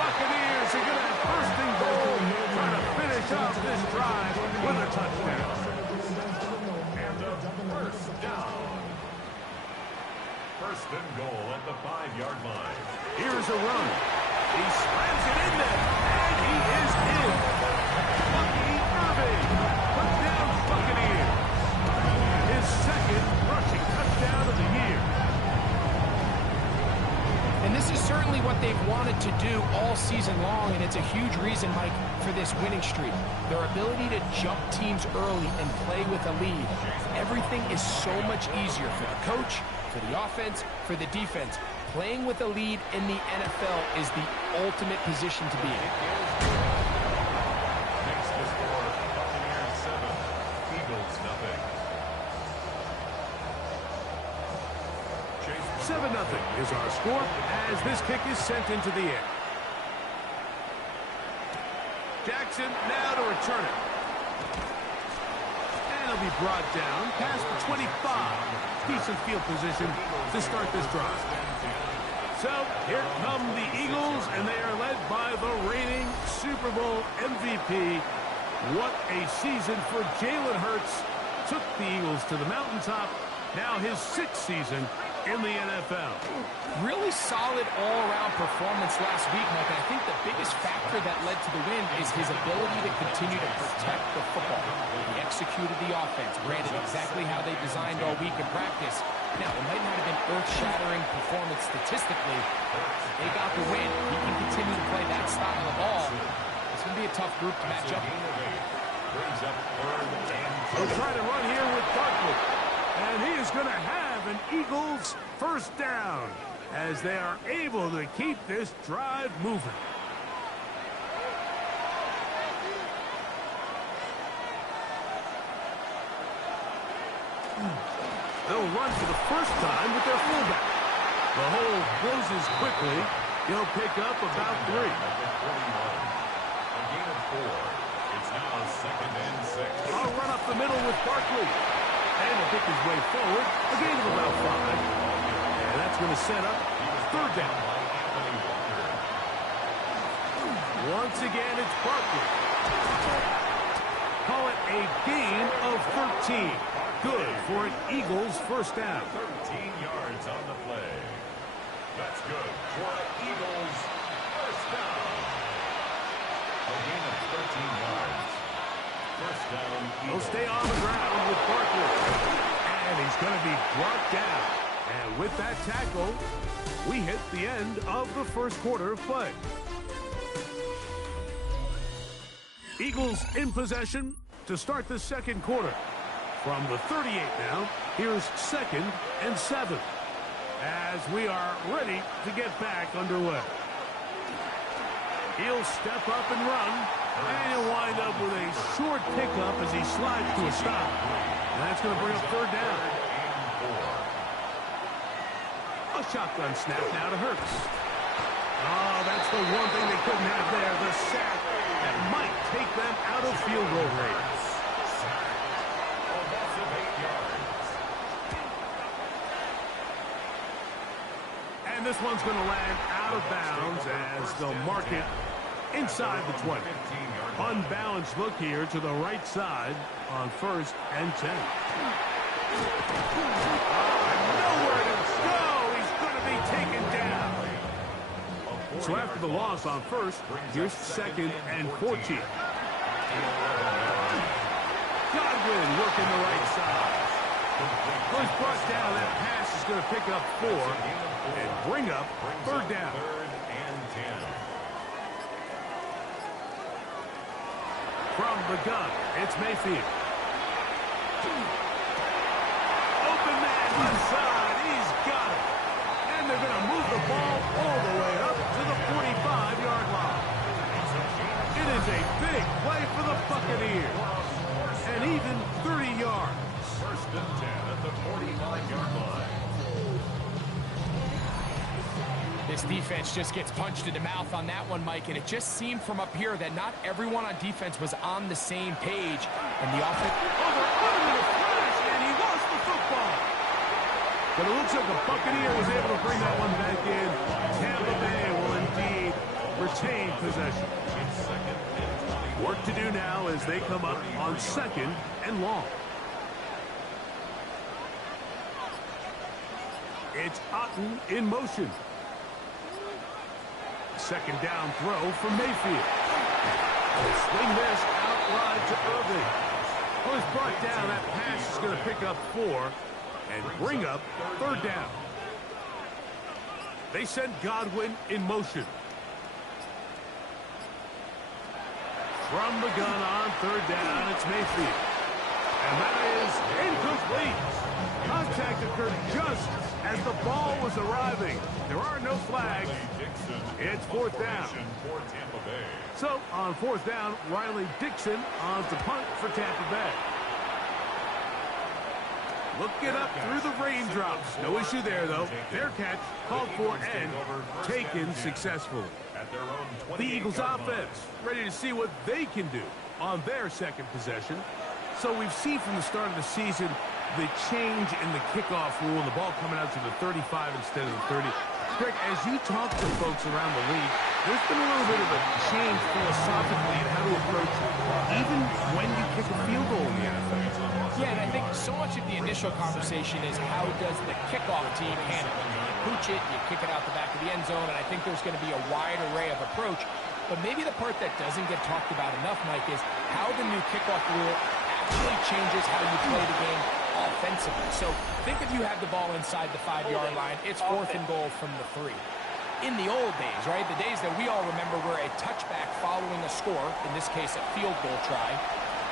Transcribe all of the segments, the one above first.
Buccaneers are going to have first and goal, trying to finish off this drive with a touchdown. And a first down. First and goal at the 5-yard line. Here's a run. He slams it in there, and he is in. Bucky Irving, touchdown Buccaneers. His second rushing touchdown of the year. And this is certainly what they've wanted to do all season long, and it's a huge reason, Mike, for this winning streak. Their ability to jump teams early and play with a lead. Everything is so much easier for the coach, for the offense, for the defense. Playing with a lead in the NFL is the ultimate position to be in. Next to score, Buccaneers 7, Eagles nothing. 7-0 is our score as this kick is sent into the air. Jackson now to return it. And he'll be brought down past the 25. Decent field position to start this drive. So here come the Eagles, and they are led by the reigning Super Bowl MVP. What a season for Jalen Hurts. Took the Eagles to the mountaintop. Now his 6th season in the NFL. Really solid all-around performance last week, Mike. And I think the biggest factor that led to the win is his ability to continue to protect the football. He executed the offense, ran it exactly how they designed all week in practice. Now, it might not have been earth-shattering performance statistically. They got the win. He can continue to play that style of ball. It's going to be a tough group to match up. They'll try to run here with Barkley. And he is going to have an Eagles first down as they are able to keep this drive moving. They'll run for the first time with their fullback. The hole closes quickly. He'll pick up about 3. A gain of 4. It's now 2nd and 6. I'll run up the middle with Barkley. And he'll pick his way forward. A gain of about 5. And that's going to set up 3rd down. Once again, it's Barkley. Call it a gain of 13. Good for an Eagles first down. 13 yards on the play. That's good for an Eagles first down. A gain of 13 yards. First down, Eagles. He'll stay on the ground with Barkley. And he's going to be brought down. And with that tackle, we hit the end of the first quarter of play. Eagles in possession to start the second quarter. From the 38 now, here's 2nd and 7 as we are ready to get back underway. He'll step up and run, and he'll wind up with a short pickup as he slides to a stop. And that's going to bring up 3rd down. A shotgun snap now to Hurts. Oh, that's the one thing they couldn't have there, the sack that might take them out of field goal range. And this one's going to land out of bounds as they'll mark it inside the 20. Unbalanced look here to the right side on 1st and 10. Nowhere to go. He's going to be taken down. So after the loss on 1st, here's 2nd and 14. Godwin working the right side. He's brought down. That pass is going to pick up 4 and bring up 3rd down. 3rd and 10. From the gun, it's Mayfield. Open man left side. He's got it. And they're going to move the ball all the way up to the 45-yard line. It is a big play for the Buccaneers. And even 30 yards. 1st and 10 at the 45-yard line. This defense just gets punched in the mouth on that one, Mike, and it just seemed from up here that not everyone on defense was on the same page. And the offense... Oh, they're under the flash, and he lost the football. But it looks like the Buccaneer was able to bring that one back in. Tampa Bay will indeed retain possession. Work to do now as they come up on 2nd and long. It's Otten in motion. 2nd down throw from Mayfield. Swing this out wide to Irving. Well, it's brought down. That pass is going to pick up 4 and bring up 3rd down. They send Godwin in motion. From the gun on 3rd down, it's Mayfield. And that is incomplete. Contact occurred just as the ball was arriving. There are no flags. It's 4th down. So on 4th down, Riley Dixon on to punt for Tampa Bay. Looking up through the raindrops. No issue there, though. Fair catch, called for, and taken successfully. The Eagles offense ready to see what they can do on their 2nd possession. So we've seen from the start of the season the change in the kickoff rule and the ball coming out to the 35 instead of the 30. Greg, as you talk to folks around the league, there's been a little bit of a change philosophically in how to approach even when you kick a field goal in the NFL. Yeah, and I think so much of the initial conversation is how does the kickoff team handle it? You pooch it, you kick it out the back of the end zone, and I think there's going to be a wide array of approach. But maybe the part that doesn't get talked about enough, Mike, is how the new kickoff rule actually changes how you play the game offensively. So think if you have the ball inside the 5-yard line, it's 4th and goal from the 3. In the old days, right, the days that we all remember were a touchback following a score, in this case a field goal try,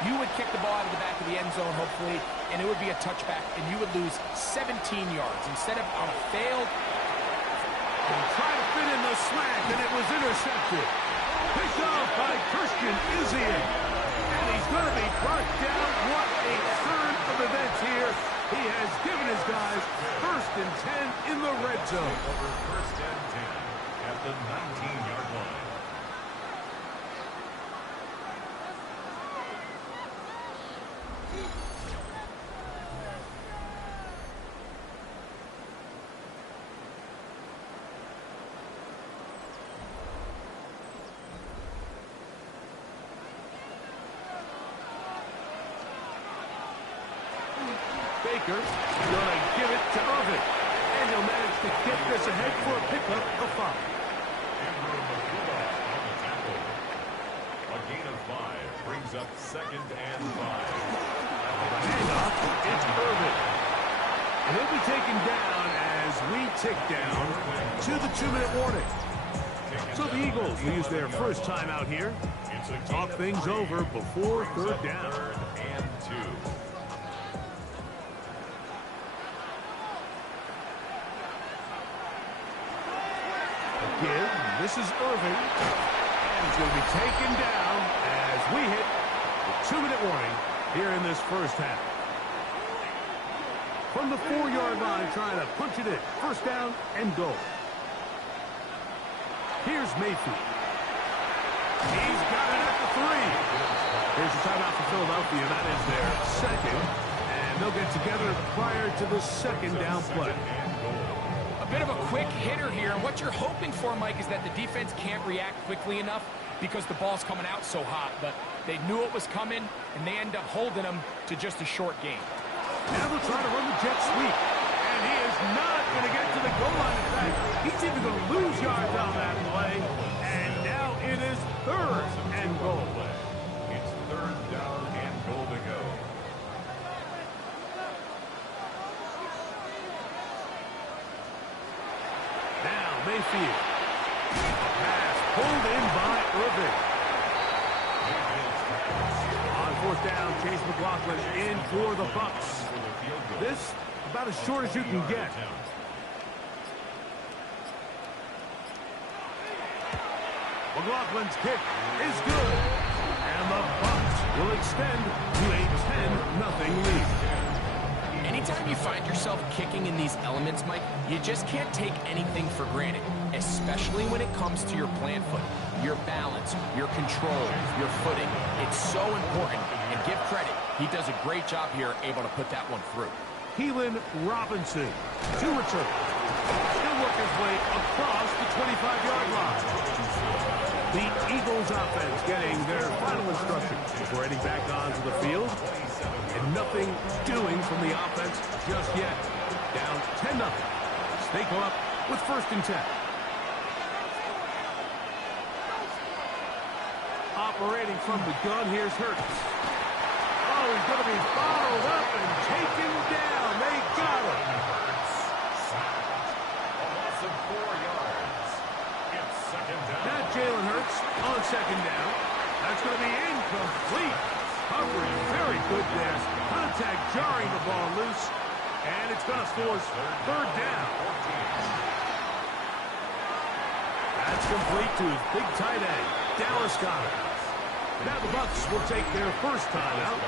you would kick the ball out of the back of the end zone, hopefully, and it would be a touchback, and you would lose 17 yards instead of on a failed. And try to fit in the slant, and it was intercepted. Picked off by Christian Izien. And he's going to be brought down. What a turn of events here. He has given his guys 1st and 10 in the red zone. Over 1st and 10 at the 19-yard line. Baker going to give it to Irving. And he'll manage to get this ahead for a pickup of 5. A gain of 5 brings up 2nd and 5. Handoff, it's Irving. And he'll be taken down as we tick down to the 2-minute warning. So the Eagles will use their first time out here. Talk things over before 3rd down. 3rd and 2. Give. This is Irving. And he's going to be taken down as we hit the 2-minute warning here in this first half. From the 4-yard line, trying to punch it in. 1st down and goal. Here's Mayfield. He's got it at the 3. Here's the timeout for Philadelphia. That is their 2nd. And they'll get together prior to the 2nd down play. Bit of a quick hitter here, and what you're hoping for, Mike, is that the defense can't react quickly enough because the ball's coming out so hot, but they knew it was coming, and they end up holding them to just a short game. Now they'll try to run the jet sweep, and he is not going to get to the goal line. In fact, he's even going to lose yards on that play, and now it is 3rd and goal. It's 3rd down and goal to go. Mayfield. Pass pulled in by Irving. On 4th down, Chase McLaughlin in for the Bucks. This about as short as you can get. McLaughlin's kick is good. And the Bucks will extend to a 10-0 lead. Anytime you find yourself kicking in these elements, Mike, you just can't take anything for granted, especially when it comes to your plant foot, your balance, your control, your footing. It's so important, and give credit. He does a great job here, able to put that one through. Keelan Robinson to return. He'll work his way across the 25-yard line. The Eagles offense getting their final instructions before heading back onto the field. And nothing doing from the offense just yet. Down 10-0. They go up with 1st and 10. Operating from the gun, here's Hurts. Oh, he's going to be followed up and taken down. They got him. A loss of 4 yards. It's 2nd down. Now Jalen Hurts on 2nd down. That's going to be incomplete. Coverage very good there. Contact jarring the ball loose. And it's going to force 3rd down. That's complete to his big tight end, Dallas Goedert. Now the Bucs will take their first timeout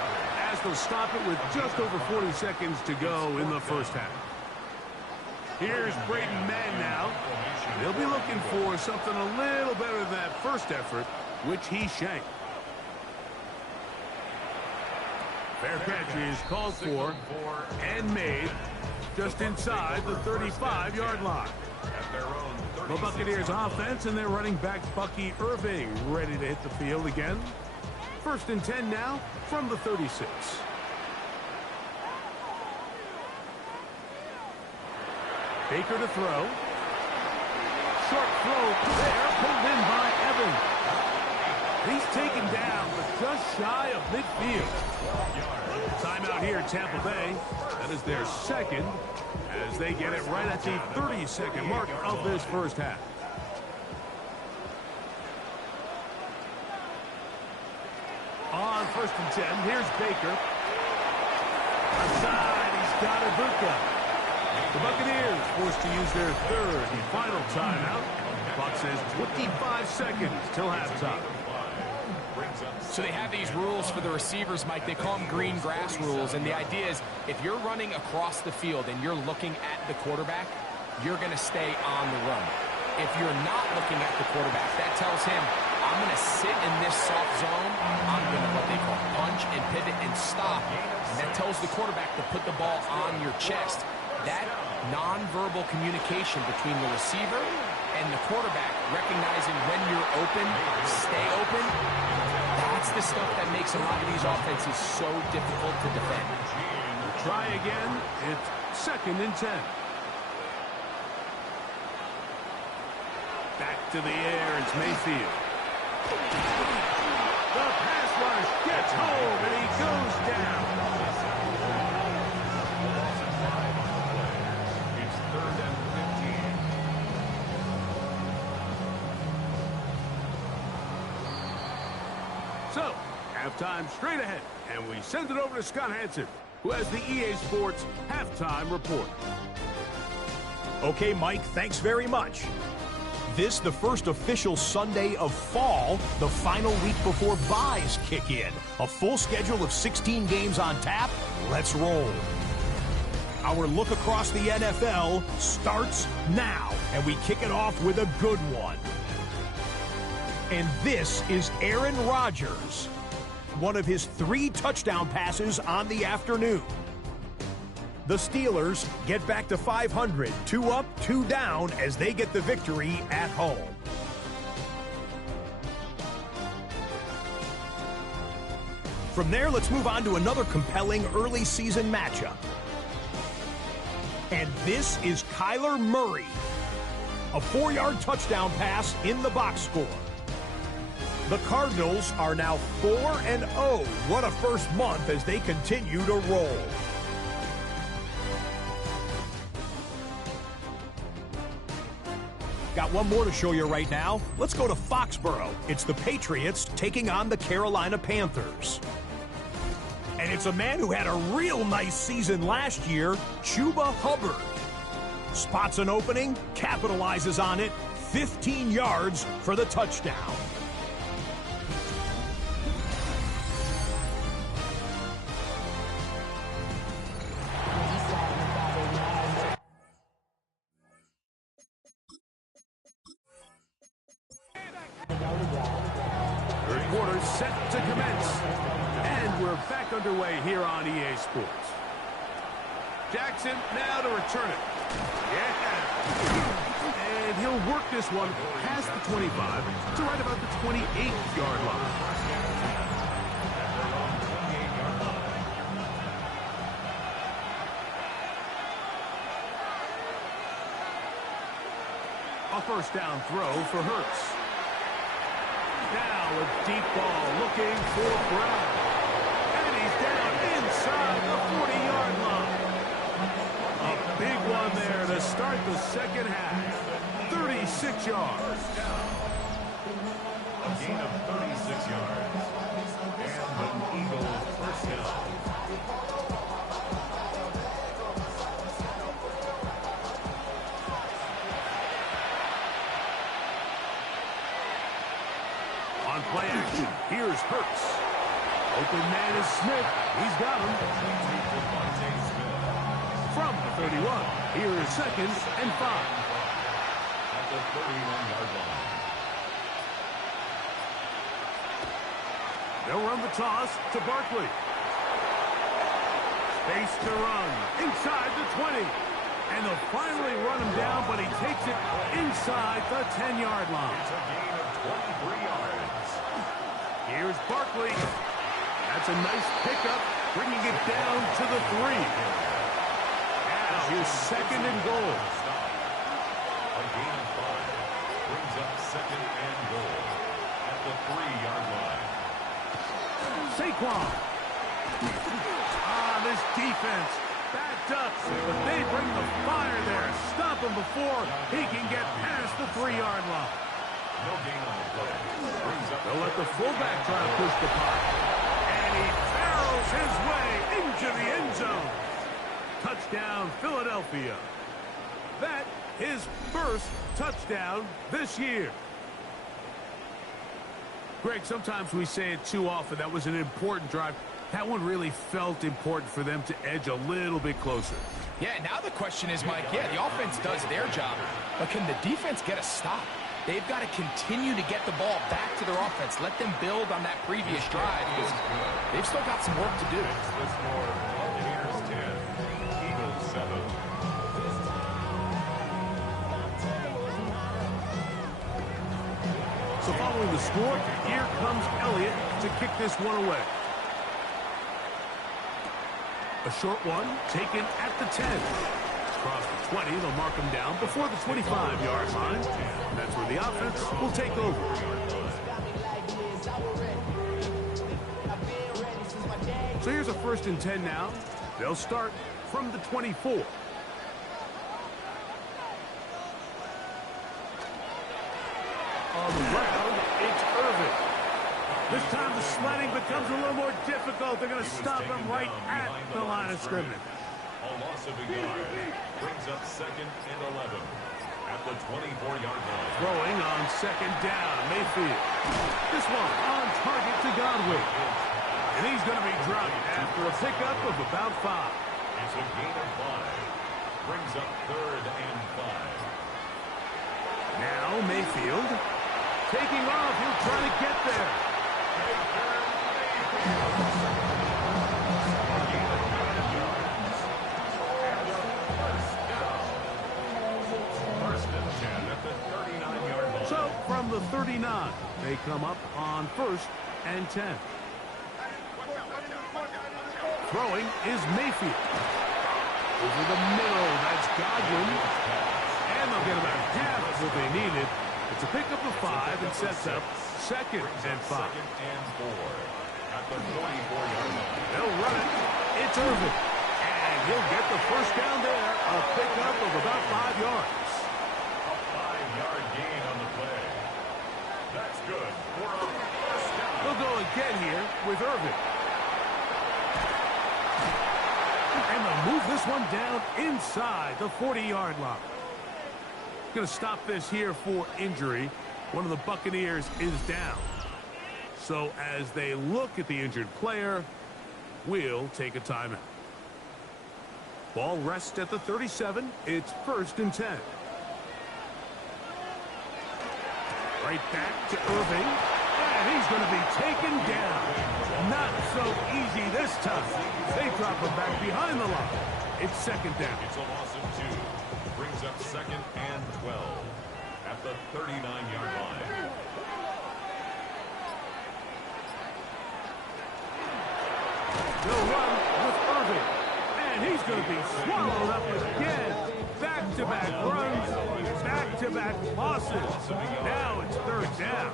as they'll stop it with just over 40 seconds to go in the first half. Here's Braden Mann now. They'll be looking for something a little better than that first effort, which he shanked. Fair catch is called for and made just inside the 35-yard line. The Buccaneers offense and their running back Bucky Irving ready to hit the field again. 1st and 10 now from the 36. Baker to throw. Short throw there, pulled in by Evans. He's taken down, but just shy of midfield. Timeout here, Tampa Bay. That is their 2nd, as they get it right at the 30-second mark of this first half. On 1st and 10, here's Baker. Outside, he's got Ibuka. The Buccaneers forced to use their 3rd and final timeout. Clock says 25 seconds till halftime. So they have these rules for the receivers, Mike. They call them green grass rules. And the idea is if you're running across the field and you're looking at the quarterback, you're going to stay on the run. If you're not looking at the quarterback, that tells him, I'm going to sit in this soft zone. I'm going to what they call punch and pivot and stop. And that tells the quarterback to put the ball on your chest. That nonverbal communication between the receiver and the quarterback, recognizing when you're open, stay open, that's the stuff that makes a lot of these offenses so difficult to defend. Try again. It's 2nd and 10. Back to the air. It's Mayfield. The pass rush gets home, and he goes down. It's 3rd and 15. So, halftime straight ahead, and we send it over to Scott Hansen, who has the EA Sports halftime report. Okay, Mike, thanks very much. This, the first official Sunday of fall, the final week before byes kick in. A full schedule of 16 games on tap. Let's roll. Our look across the NFL starts now, and we kick it off with a good one. And this is Aaron Rodgers, one of his 3 touchdown passes on the afternoon. The Steelers get back to 500, 2 up, 2 down as they get the victory at home. From there, let's move on to another compelling early season matchup. And this is Kyler Murray, a 4-yard touchdown pass in the box score. The Cardinals are now 4-0. What a first month as they continue to roll. Got one more to show you right now. Let's go to Foxborough. It's the Patriots taking on the Carolina Panthers. And it's a man who had a real nice season last year, Chuba Hubbard. Spots an opening, capitalizes on it, 15 yards for the touchdown. Third quarter set to commence. And we're back underway here on EA Sports. Jackson now to return it. Yeah. And he'll work this one past the 25 to right about the 28-yard line. A first down throw for Hurts. Now a deep ball looking for Brown. And he's down inside the 40-yard line. A big one there to start the second half. 36 yards. A gain of 36 yards. And an Eagles first down. On play action, here's Hurts. Open man is Smith. He's got him. From the 31, here is 2nd and 5. At the 31-yard line. They'll run the toss to Barkley. Space to run inside the 20. And they'll finally run him down, but he takes it inside the 10-yard line. It's a gain of 23 yards. Here's Barkley. That's a nice pickup, bringing it down to the 3. Now here's 2nd and goal. A gain of 5 brings up 2nd and goal at the 3-yard line. Saquon. This defense backed up, but they bring the fire there. Stop him before he can get past the 3-yard line. No gain on the play. Brings up. They'll let the fullback try to push the puck. And he barrels his way into the end zone. Touchdown, Philadelphia. That his first touchdown this year. Greg, sometimes we say it too often. That was an important drive. That one really felt important for them to edge a little bit closer. Yeah, now the question is, Mike, yeah, the offense does their job, but can the defense get a stop? They've got to continue to get the ball back to their offense. Let them build on that previous drive because they've still got some work to do. The score, Buccaneers 10, Eagles 7. So following the score, here comes Elliott to kick this one away. A short one taken at the 10. Across the 20, they'll mark him down before the 25-yard line. That's where the offense will take over. So here's a 1st and 10 now. They'll start from the 24. On the ground, it's Irvin. This time the sledding becomes a little more difficult. They're going to stop him right at the line of scrimmage. A loss of a yard brings up 2nd and 11 at the 24-yard line. Throwing on 2nd down, Mayfield. This one on target to Godwin. And he's going to be dropped after a pickup of about 5. It's a gain of 5. Brings up 3rd and 5. Now Mayfield taking off. He'll try to get there. First and 10 at the 39-yard line. So from the 39, they come up on 1st and 10. Throwing is Mayfield. Over the middle, that's Godwin. And they'll get about half of what they needed. It's a pickup of 5 and sets up 2nd and 5. 2nd and 4 at the 44-yard line. They'll run it. It's Irvin. And he'll get the first down there. A pickup of about 5 yards. A 5-yard gain on the play. That's good for a first down. They'll go again here with Irvin. And they'll move this one down inside the 40-yard line. Going to stop this here for injury. One of the Buccaneers is down. So as they look at the injured player, we'll take a timeout. Ball rests at the 37. It's 1st and 10. Right back to Irving. And he's going to be taken down. Not so easy this time. They drop him back behind the line. It's 2nd down. It's a loss of 2. Brings up 2nd and 12 at the 39-yard line. They'll run with Irving. And he's going to be swallowed up again. Back-to-back runs, back-to-back losses. Now it's third down.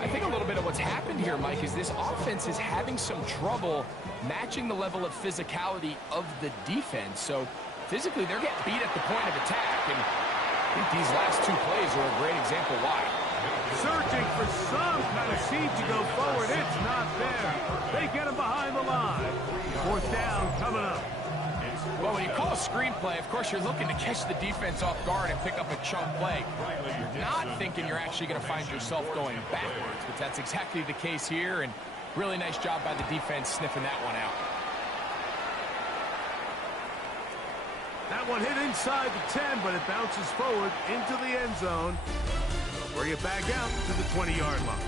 I think a little bit of what's happened here, Mike, is this offense is having some trouble matching the level of physicality of the defense. So physically, they're getting beat at the point of attack. And I think these last two plays are a great example why. Searching for some kind of seed to go forward. It's not there. They get him behind the line. Fourth down coming up. Well, when you call a screenplay, of course, you're looking to catch the defense off guard and pick up a chunk play. Not thinking you're actually going to find yourself going backwards, but that's exactly the case here, and really nice job by the defense sniffing that one out. That one hit inside the 10, but it bounces forward into the end zone. Bring it back out to the 20-yard line.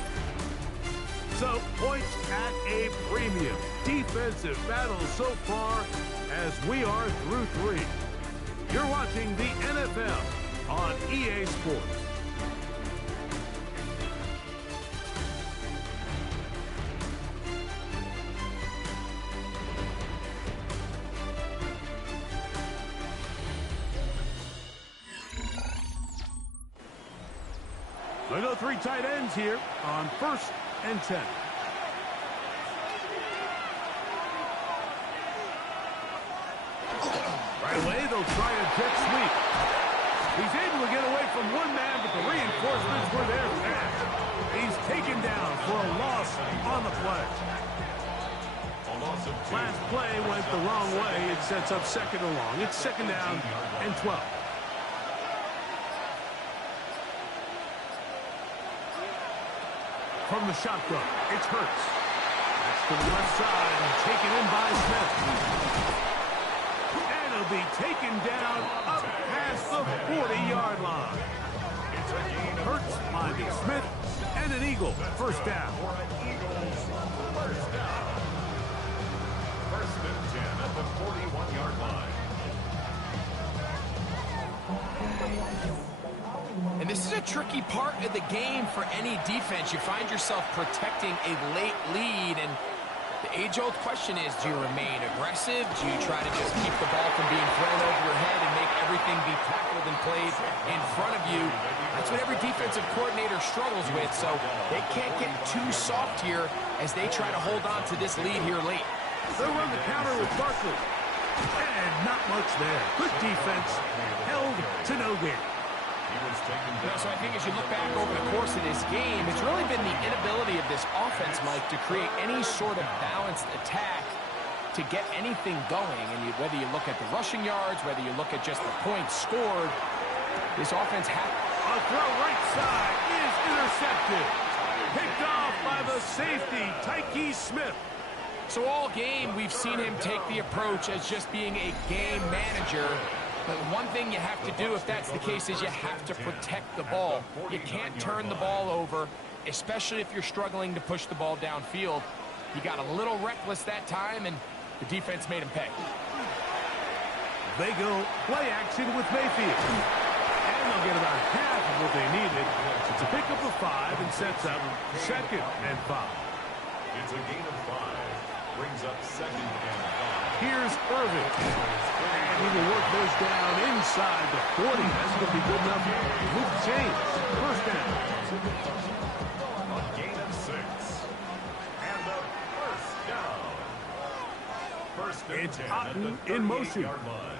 So, points at a premium. Defensive battle so far as we are through 3. You're watching the NFL on EA Sports. We go 3 tight ends here on 1st and 10. Right away, they'll try a jet sweep. He's able to get away from one man, but the reinforcements were there fast. He's taken down for a loss on the play. Last play went the wrong way. It sets up 2nd and long. It's 2nd down and 12. From the shotgun, it's Hurts. That's to the left side and taken in by Smith. And he'll be taken down up past the 40-yard line. Hurts finding Smith and an Eagle. First down. First and 10 at the 41-yard line. And this is a tricky part of the game for any defense. You find yourself protecting a late lead, and the age-old question is, do you remain aggressive? Do you try to just keep the ball from being thrown over your head and make everything be tackled and played in front of you? That's what every defensive coordinator struggles with, so they can't get too soft here as they try to hold on to this lead here late. They'll run the counter with Barkley. And not much there. Good defense. Held to no gain. So I think as you look back over the course of this game, it's really been the inability of this offense, Mike, to create any sort of balanced attack to get anything going. And whether you look at the rushing yards, whether you look at just the points scored, this offense has... A throw right side is intercepted. Picked off by the safety, Tyke Smith. So all game, we've seen him take the approach as just being a game manager. But one thing you have to do if that's the case is you have to protect the ball. You can't turn the ball over, especially if you're struggling to push the ball downfield. He got a little reckless that time, and the defense made him pay. They go play action with Mayfield. And they'll get about half of what they needed. It's a pickup of 5 and sets up 2nd and 5. It's a gain of 5. Brings up 2nd and 5. Here's Irving. And he will work those down inside the 40. That's going to be good enough to move the chains. First down. A gain of 6. And a first down. First and It's 10 Otten at the in motion. 38-yard line.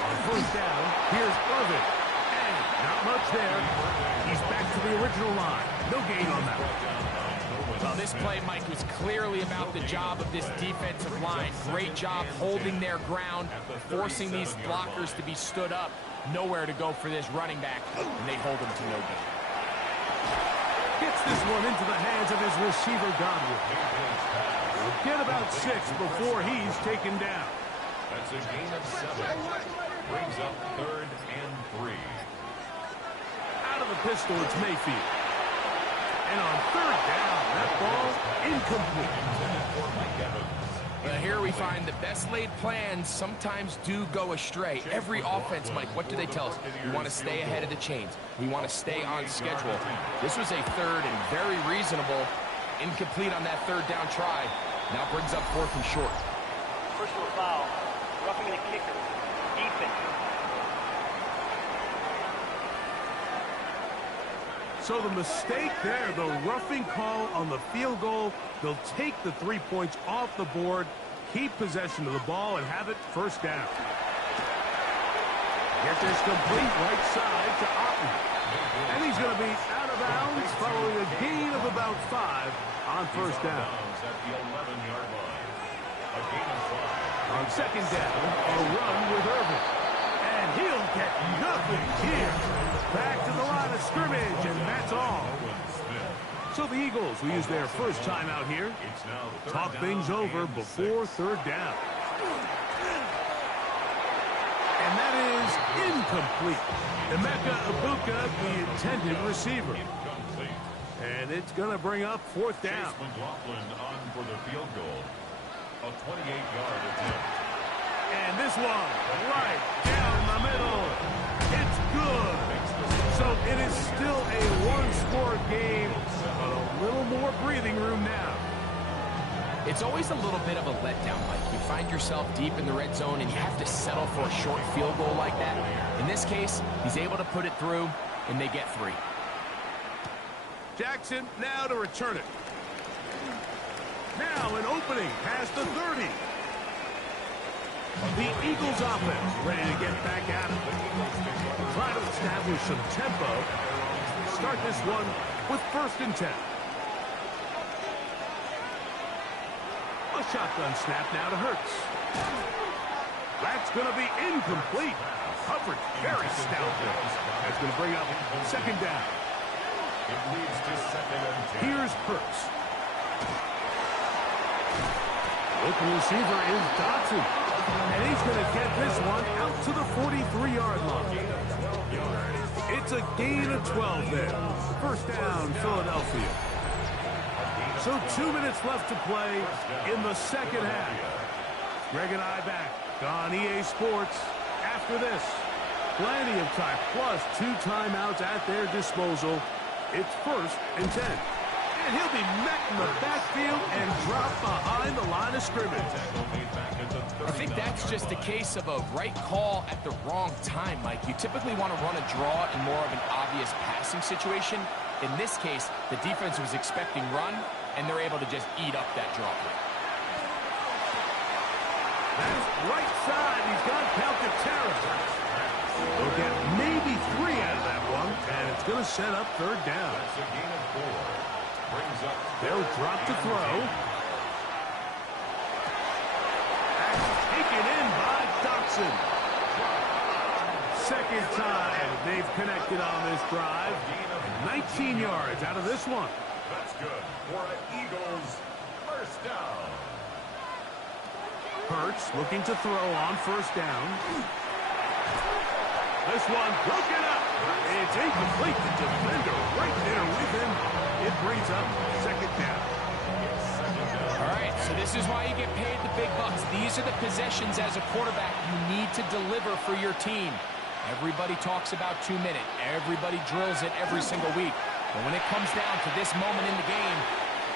On first down, here's Irving. And not much there. He's back to the original line. No gain on that one. Well, this play, Mike, was clearly about the job of this defensive line. Great job holding their ground, forcing these blockers to be stood up. Nowhere to go for this running back, and they hold him to no gain. Gets this one into the hands of his receiver, Godwin. We'll get about 6 before he's taken down. That's a gain of 7. Brings up 3rd and 3. Out of the pistol, it's Mayfield. And on 3rd down, that ball incomplete. Here we find the best laid plans sometimes do go astray. Every offense, Mike, what do they tell us? We want to stay ahead of the chains. We want to stay on schedule. This was a third and very reasonable. Incomplete on that third down try. Now brings up 4th and short. Personal foul. Roughing the kicker. Defense. So the mistake there, the roughing call on the field goal. They'll take the 3 points off the board, keep possession of the ball, and have it first down. Get this complete right side to Otten. And he's going to be out of bounds following a gain of about 5 on first down. At the 11-yard line. A gain of 5. On second down, a run with Irvin. And he'll get nothing here. Back to the line of scrimmage, and that's all. So the Eagles will use their first timeout here. Talk things over before third down. And that is incomplete. Emeka Ibuka, the intended receiver. And it's going to bring up 4th down. McLaughlin on for the field goal. A 28-yard attempt. And this one, right down the middle. It's good. So it is still a one-score game, but a little more breathing room now. It's always a little bit of a letdown, Mike. You find yourself deep in the red zone, and you have to settle for a short field goal like that. In this case, he's able to put it through, and they get 3. Jackson now to return it. Now an opening past the 30. The Eagles offense ready to get back at it. Try to establish some tempo. Start this one with 1st and 10. A shotgun snap now to Hurts. That's going to be incomplete. Coverage very stout. That's going to bring up 2nd down. It leads to 2nd and 10. Here's Hurts. Open receiver is Dotson. And he's going to get this one out to the 43-yard line. It's a gain of 12 there. First down, Philadelphia. So 2 minutes left to play in the second half. Greg and I back on EA Sports after this. Plenty of time, plus 2 timeouts at their disposal. It's 1st and 10. And he'll be met in the backfield and dropped behind the line of scrimmage. I think that's just a case of a right call at the wrong time, Mike. You typically want to run a draw in more of an obvious passing situation. In this case, the defense was expecting run, and they're able to just eat up that draw. That's right side. He's got Calcaterra. They'll get maybe 3 out of that one, and it's going to set up 3rd down. That's a gain of 4. Brings up They'll drop to throw. That's taken in by Dotson. 2nd time they've connected on this drive. 19 yards out of this one. That's good for an Eagles first down. Hurts looking to throw on 1st down. This one broken up. It's incomplete. The defender right there with him. It brings up 2nd down. All right, so this is why you get paid the big bucks. These are the possessions as a quarterback you need to deliver for your team. Everybody talks about 2 minutes. Everybody drills it every single week. But when it comes down to this moment in the game,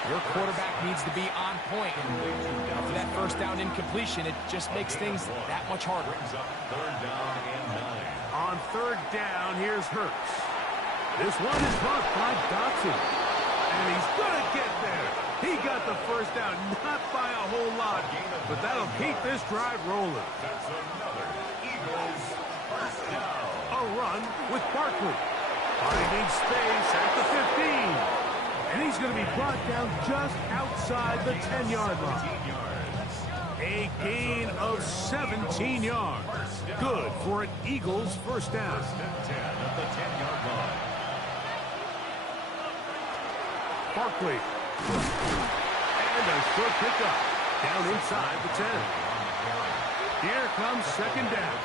your quarterback needs to be on point. And for that first down incompletion, it just makes things that much harder. Brings up 3rd down and 9. On 3rd down, here's Hurts. This one is blocked by Dotson. And he's going to get there. He got the first down, not by a whole lot, but that'll keep this drive rolling. That's another Eagles first down. A run with Barkley. Finding space at the 15. And he's going to be brought down just outside the 10-yard line. A gain of 17 yards. Good for an Eagles first down. 10 at the 10-yard line. Barkley. And a short pickup. Down inside the 10. Here comes 2nd down.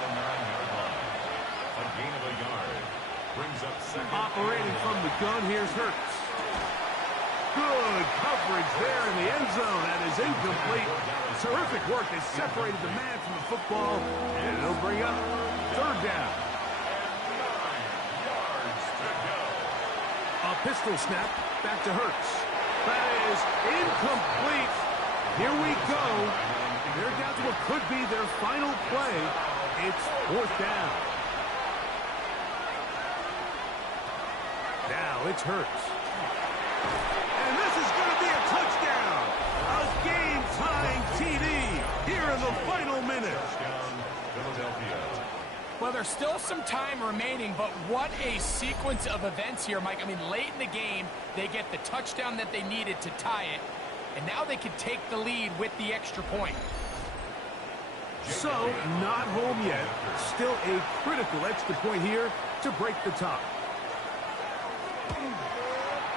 A gain of a yard. Brings up 2nd. Operating from the gun, here's Hurts. Good coverage there in the end zone. That is incomplete. Terrific work. They separated the man from the football, and it'll bring up third down. A pistol snap back to Hurts. That is incomplete. Here we go. They're down to what could be their final play. It's fourth down. Now it's Hurts. And this is going to be a touchdown. A game-tying TD here in the final minutes. Well, there's still some time remaining, but what a sequence of events here, Mike. I mean, late in the game, they get the touchdown that they needed to tie it, and now they can take the lead with the extra point. So, not home yet. Still a critical extra point here to break the tie.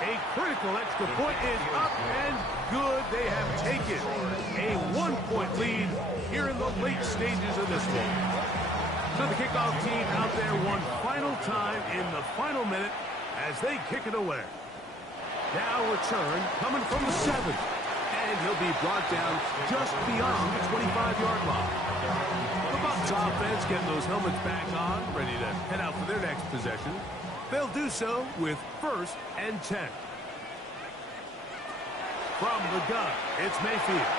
A critical extra point is up and good. They have taken a one-point lead here in the late stages of this one. So the kickoff team out there one final time in the final minute as they kick it away. Now return coming from the 7. And he'll be brought down just beyond the 25-yard line. The Bucs offense getting those helmets back on, ready to head out for their next possession. They'll do so with 1st and 10. From the gun, it's Mayfield.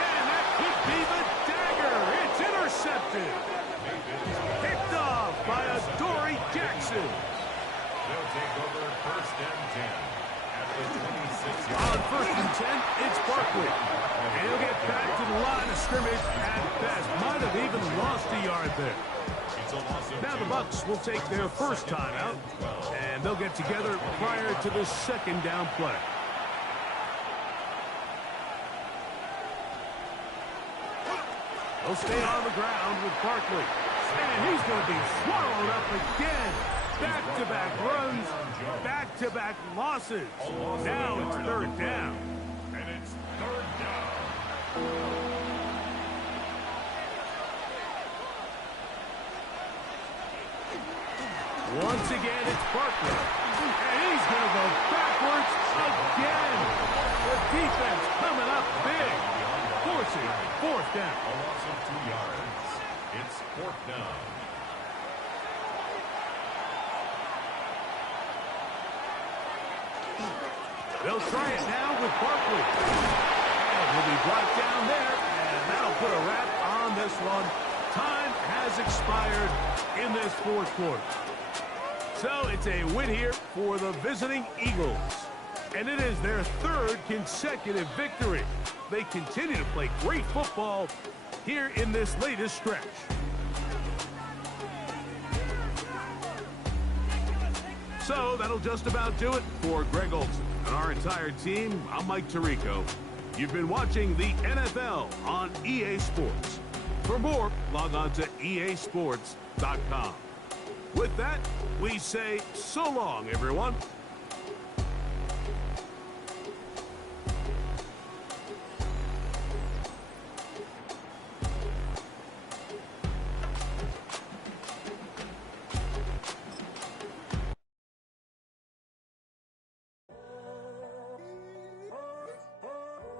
And that could be the dagger. It's intercepted. Picked off by Adoree Jackson. They'll take over 1st and 10. On 1st and 10, it's Barkley. And he'll get back to the line of scrimmage at best. Might have even lost a yard there. Now the Bucs will take their first timeout, and they'll get together prior to the 2nd down play. They'll stay on the ground with Barkley. And he's going to be swallowed up again. Back-to-back runs, back-to-back losses. Now it's 3rd down. And it's 3rd down. Once again, it's Barkley. And he's going to go backwards again. The defense coming up big. Forcing 4th down. A loss of 2 yards. It's 4th down. They'll try it now with Barkley. And he'll be brought down there, and that'll put a wrap on this one. Time has expired in this 4th quarter. So it's a win here for the visiting Eagles. And it is their 3rd consecutive victory. They continue to play great football here in this latest stretch. So that'll just about do it for Greg Olsen and our entire team. I'm Mike Tirico. You've been watching the NFL on EA Sports. For more, log on to easports.com. With that, we say so long, everyone.